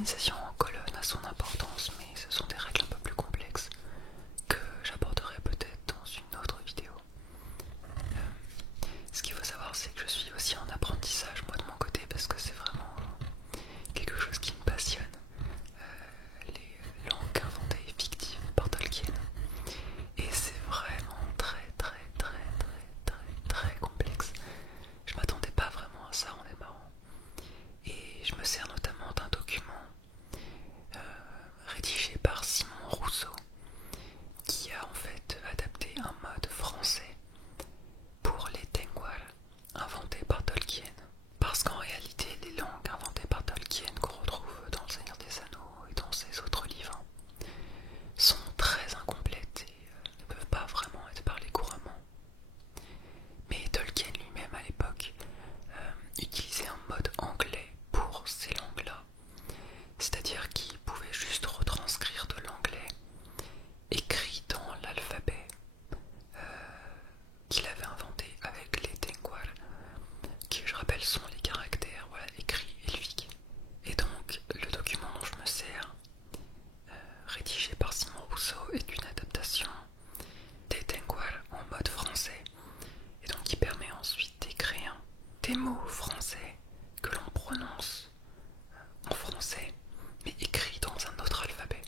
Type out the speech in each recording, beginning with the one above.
L'organisation en colonne a son importance, mais ce sont des règles un peu plus complexes que j'aborderai peut-être dans une autre vidéo. Ce qu'il faut savoir, c'est que je suis aussi en apprentissage moi de mon côté parce que c'est vraiment quelque chose qui me passionne. Les langues inventées et fictives par Tolkien. Et c'est vraiment très complexe. Je m'attendais pas vraiment à ça en démarrant. Et je me sers notamment d'un document rédigé par Simon Rousseau qui a en fait adapté un mode français pour les Tengwar inventés par Tolkien. Parce qu'en réalité, les langues inventées par Tolkien qu'on retrouve dans Le Seigneur des Anneaux et dans ses autres livres sont très incomplètes et ne peuvent pas vraiment être parlées couramment. Mais Tolkien lui-même à l'époque utilisait un mode anglais pour ces langues-là, c'est-à-dire qu'il pouvait juste retranscrire de l'anglais écrit dans l'alphabet qu'il avait inventé avec les Tengwar, qui je rappelle sont les caractères écrits helviques. Et donc le document dont je me sers, rédigé par Simon Rousseau, est une adaptation des Tengwar en mode français, et donc qui permet ensuite d'écrire des mots français que l'on prononce en français, mais écrits dans un autre alphabet,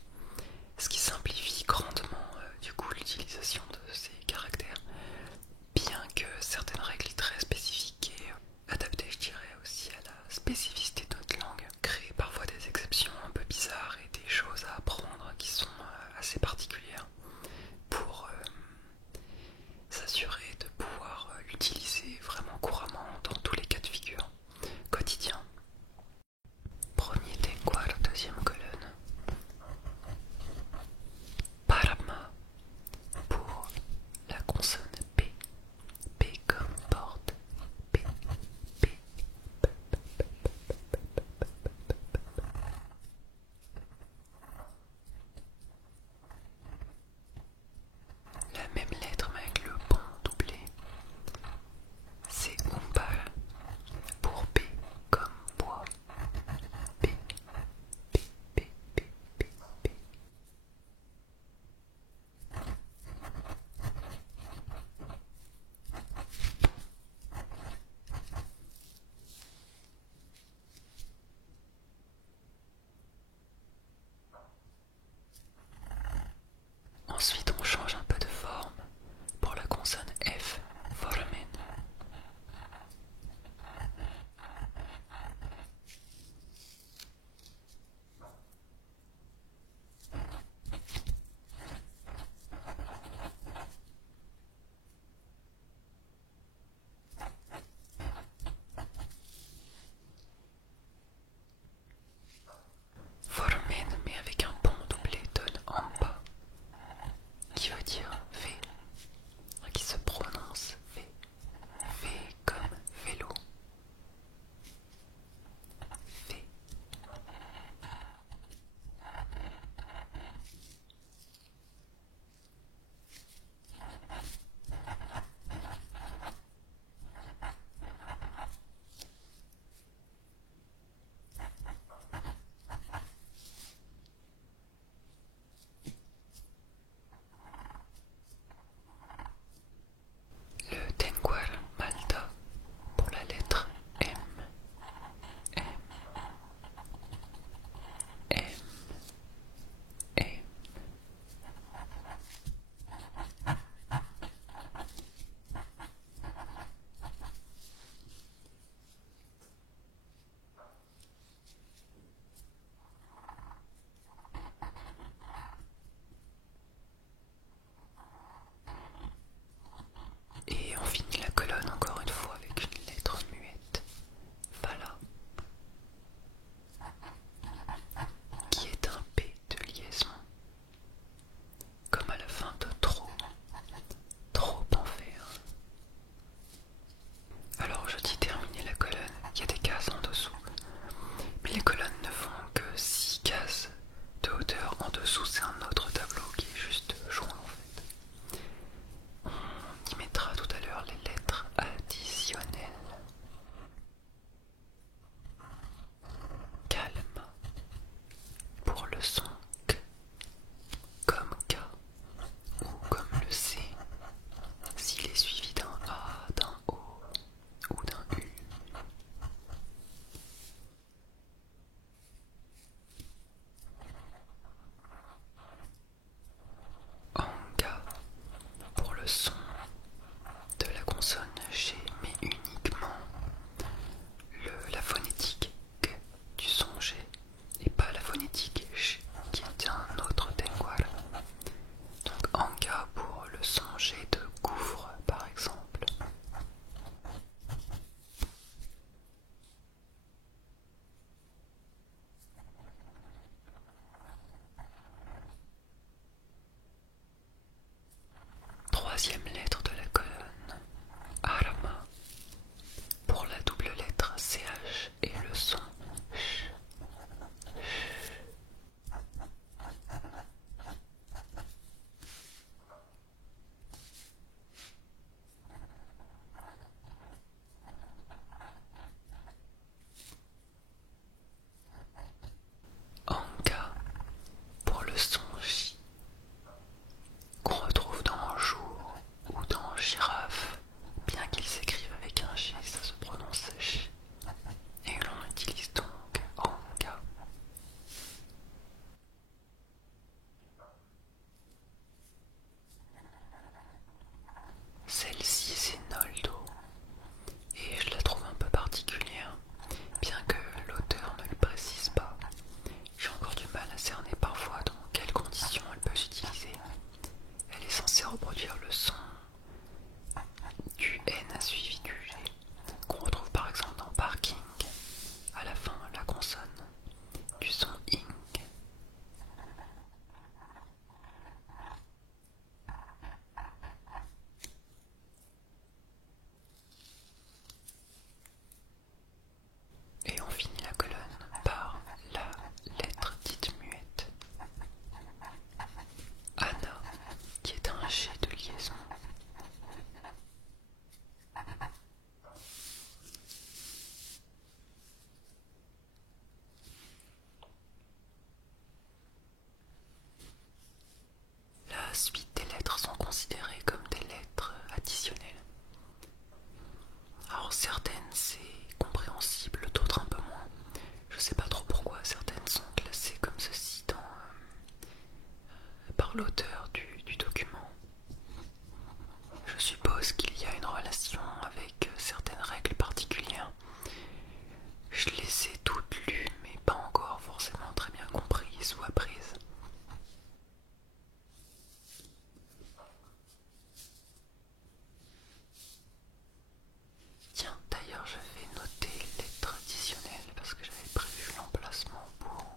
ce qui simplifie grandement du coup l'utilisation de ces caractères, bien que certaines règles très spécifiques et adaptées, je dirais, aussi à la spécificité de notre langue, créent parfois des exceptions un peu bizarres et des choses à apprendre qui sont assez particulières pour s'assurer de pouvoir l'utiliser vraiment couramment dans tous les cas de figure. c'est compréhensible, d'autres un peu moins. Je sais pas trop pourquoi certaines sont classées comme ceci par l'auteur du document. Je suppose qu'il y a une relation avec certaines règles particulières. Je les ai toutes lues, mais pas encore forcément très bien comprises ou apprises. Tiens, d'ailleurs, je vais noter les traditionnels parce que j'avais prévu l'emplacement pour.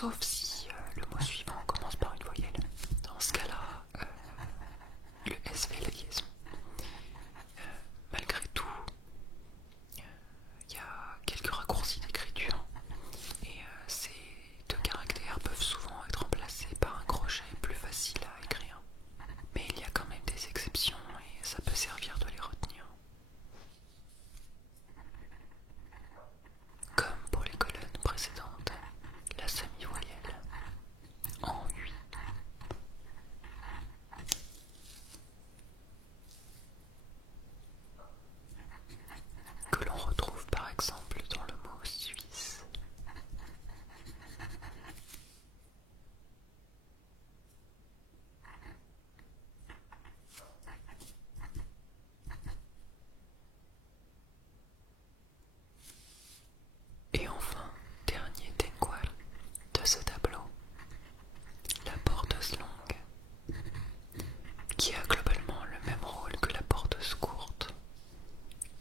sauf si le mot suivant commence par une voyelle. Dans ce cas-là, le S fait la liaison. Malgré tout, il y a quelques raccourcis d'écriture et ces deux caractères peuvent souvent être remplacés par un crochet plus facile à écrire. Mais il y a quand même des exceptions et ça peut servir de les retenir. Comme pour les colonnes précédentes, la semi-voyelle en 8. Que l'on retrouve par exemple dans le mot suisse. Et enfin, dernier tenqual de ce tableau, la porteuse longue, qui a globalement le même rôle que la porteuse courte,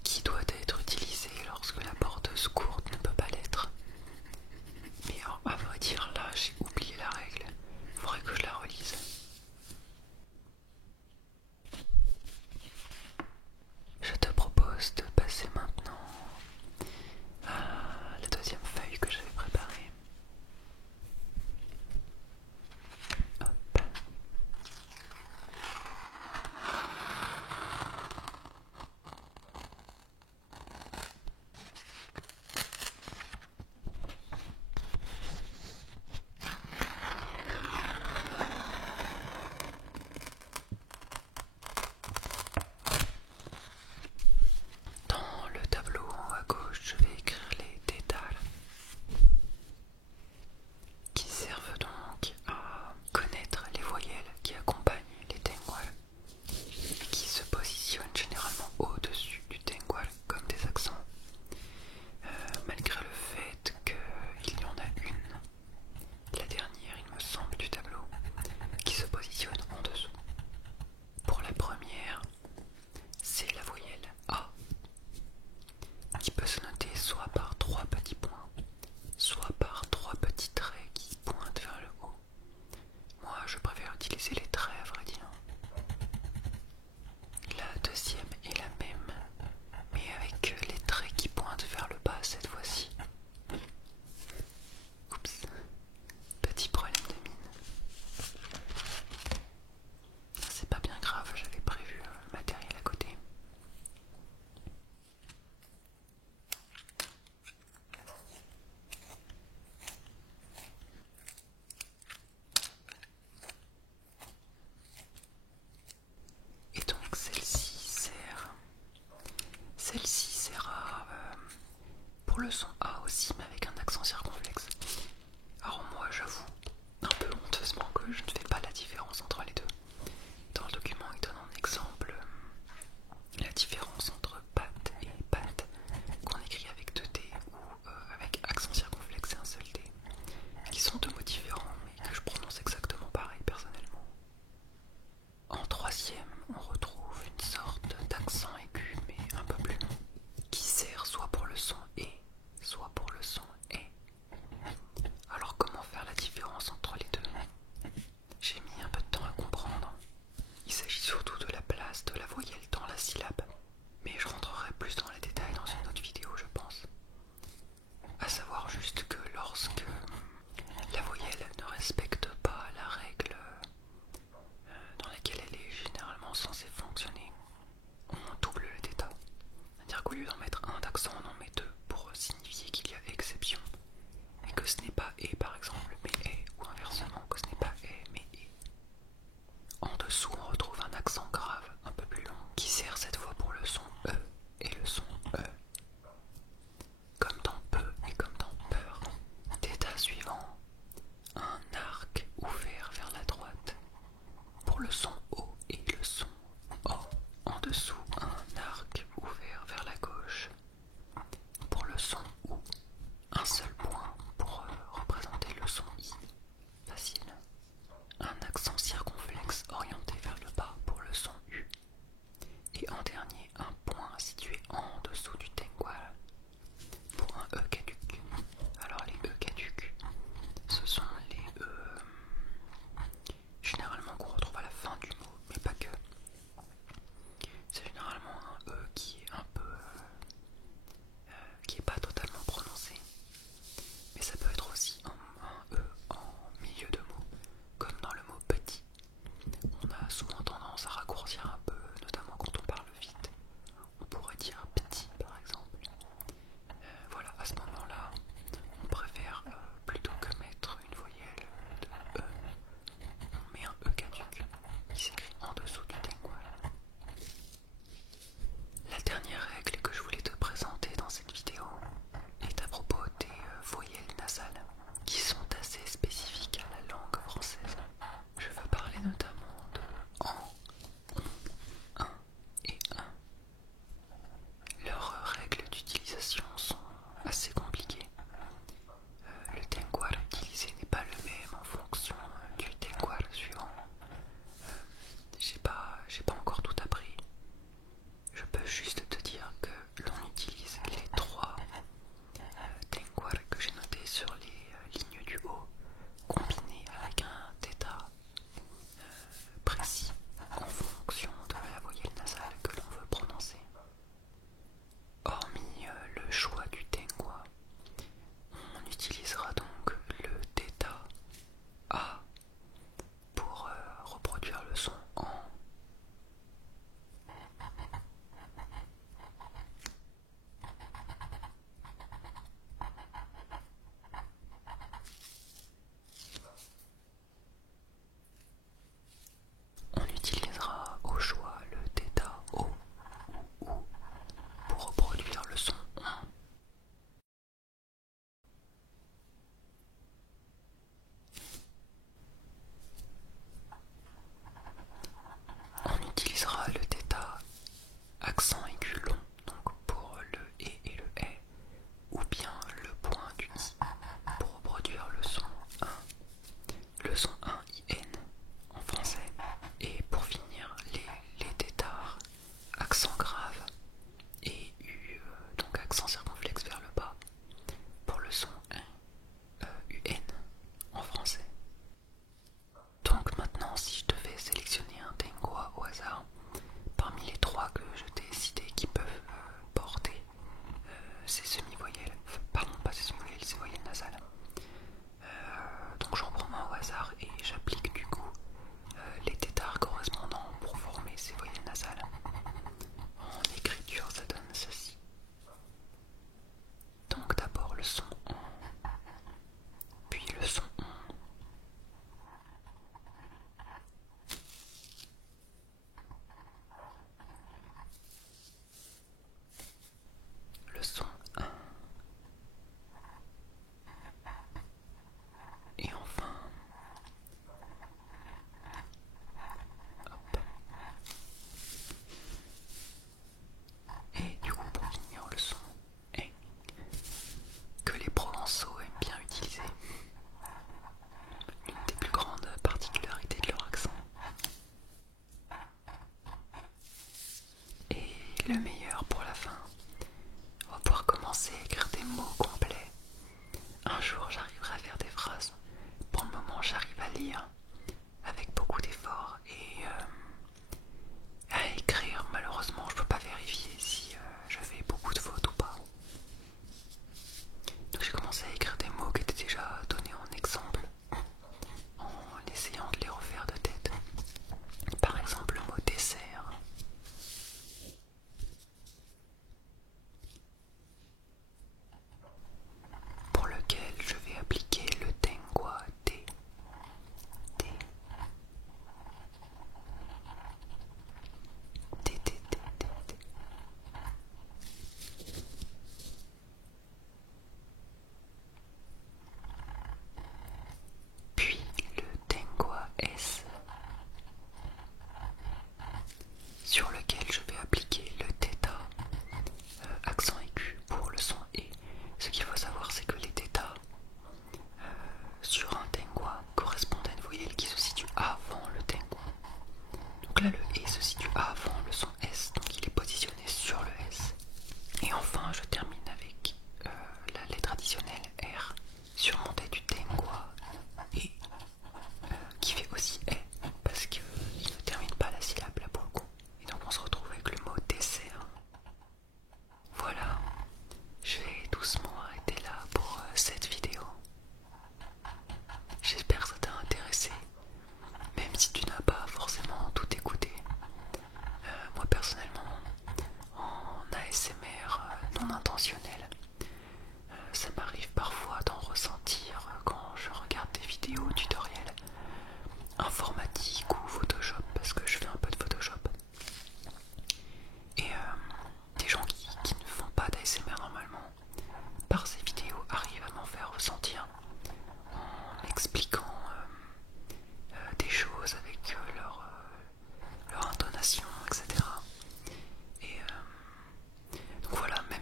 qui doit être utilisée lorsque la porteuse courte ne peut pas l'être. Mais à vrai dire, là j'ai oublié la règle, il faudrait que je la relise. Je te propose de passer maintenant à la deuxième feuille que j'avais préparée. Hop. Dans le tableau en haut à gauche, je vais écrire les détails qui servent donc à connaître les voyelles qui accompagnent les tenqual et qui se positionnent généralement au-dessus du tenqual comme des accents, malgré le fait qu'il y en a une, la dernière il me semble du tableau, qui se positionne en dessous. Pour la première, c'est la voyelle A, qui peut se noter soit par 3 petits points, soit par 3 petits traits qui pointent vers le haut. Moi, je préfère utiliser les traits, à vrai dire. La deuxième est la même, mais avec les traits qui pointent vers le bas cette fois-ci. Oups, petit problème de mine. C'est pas bien grave, j'avais prévu le matériel à côté. Et donc celle-ci sert pour le son A aussi, mais avec un accent circonflexe. Alors moi j'avoue un peu honteusement que je ne fais pas la différence entre les deux. Dans le document il donne en exemple la différence entre patte et patte qu'on écrit avec 2 T ou avec accent circonflexe et un seul T, qui sont 2 mots différents mais que je prononce exactement pareil personnellement. En troisième, on retrouve une sorte d'accent aigu mais un peu plus long, qui sert soit pour le son et, soit pour le son et. Alors comment faire la différence entre les deux? J'ai mis un peu de temps à comprendre.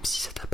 si ça t'a